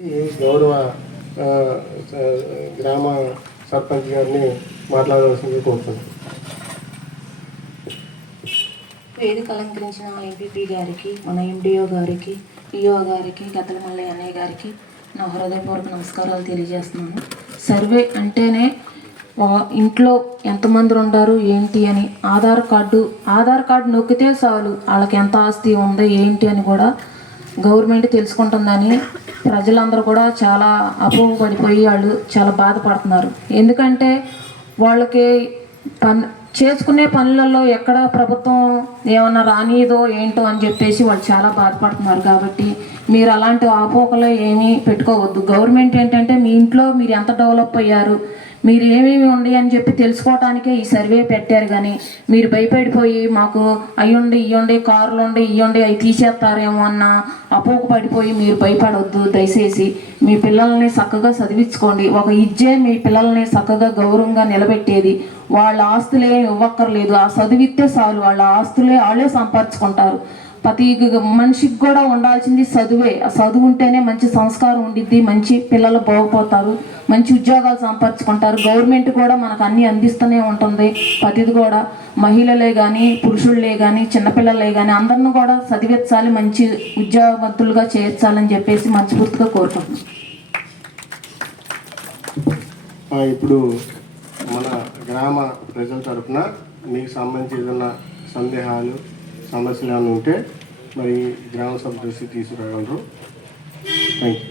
గౌరవ గ్రామ సర్పంచ్ గారిని మాట్లాడవలసింది కోరుతున్నాను. వేదిక అలంకరించిన ఎంపీపీ గారికి మన ఎండిఓ గారికి ఈఓ గారికి గతల మల్లయ్య అన్నయ్య గారికి నా హృదయపూర్వక నమస్కారాలు తెలియజేస్తున్నాను. సర్వే అంటేనే వా- ఇంట్లో ఎంతమంది ఉండారు ఏంటి అని ఆధార్ కార్డు ఆధార్ కార్డు నొక్కితే చాలు వాళ్ళకి ఎంత ఆస్తి ఉంది ఏంటి అని కూడా గవర్నమెంట్ తెలుసుకుంటుందని ప్రజలందరూ కూడా చాలా అపోహపడిపోయి వాళ్ళు చాలా బాధపడుతున్నారు. ఎందుకంటే వాళ్ళకి పన్ చేసుకునే పనులలో ఎక్కడ ప్రభుత్వం ఏమన్నా రానిదో ఏంటో అని చెప్పేసి వాళ్ళు చాలా బాధపడుతున్నారు కాబట్టి మీరు అలాంటి ఆపోకలు ఏమీ పెట్టుకోవద్దు. గవర్నమెంట్ ఏంటంటే మీ ఇంట్లో మీరు ఎంత డెవలప్ అయ్యారు మీరు ఏమేమి ఉంది అని చెప్పి తెలుసుకోవటానికే ఈ సర్వే పెట్టారు కానీ మీరు భయపడిపోయి మాకు అయ్యుండి ఇయ్యండి కార్లు ఉండి ఇయ్యండి అవి తీసేస్తారేమో అన్న అపోక పడిపోయి మీరు భయపడొద్దు. దయచేసి మీ పిల్లల్ని చక్కగా చదివించుకోండి. ఒక ఇజ్జే మీ పిల్లల్ని చక్కగా గౌరవంగా నిలబెట్టేది. వాళ్ళ ఆస్తులే ఇవ్వక్కర్లేదు. ఆ చదివిస్తే చాలు. వాళ్ళ ఆస్తులే వాళ్ళే సంపాదించుకుంటారు. ప్రతి మనిషికి కూడా ఉండాల్సింది చదువే. ఆ చదువు ఉంటేనే మంచి సంస్కారం ఉండిద్ది మంచి పిల్లలు బాగుపోతారు మంచి ఉద్యోగాలు సంపాదించుకుంటారు. గవర్నమెంట్ కూడా మనకు అన్నీ అందిస్తూనే ఉంటుంది. ప్రతిది కూడా మహిళలే కానీ పురుషులే కానీ చిన్నపిల్లలే కానీ అందరిని కూడా చదివించాలి మంచి ఉద్యోగవంతులుగా చేర్చాలని చెప్పేసి మనస్ఫూర్తిగా కోరుకుంటున్నాం. ఇప్పుడు మన గ్రామ ప్రజల తరపున మీకు సంబంధించి ఏదైనా సందేహాలు సమస్యలు ఉంటే మరి గ్రామ సభ దృష్టి తీసుకురాగలరు. Thank you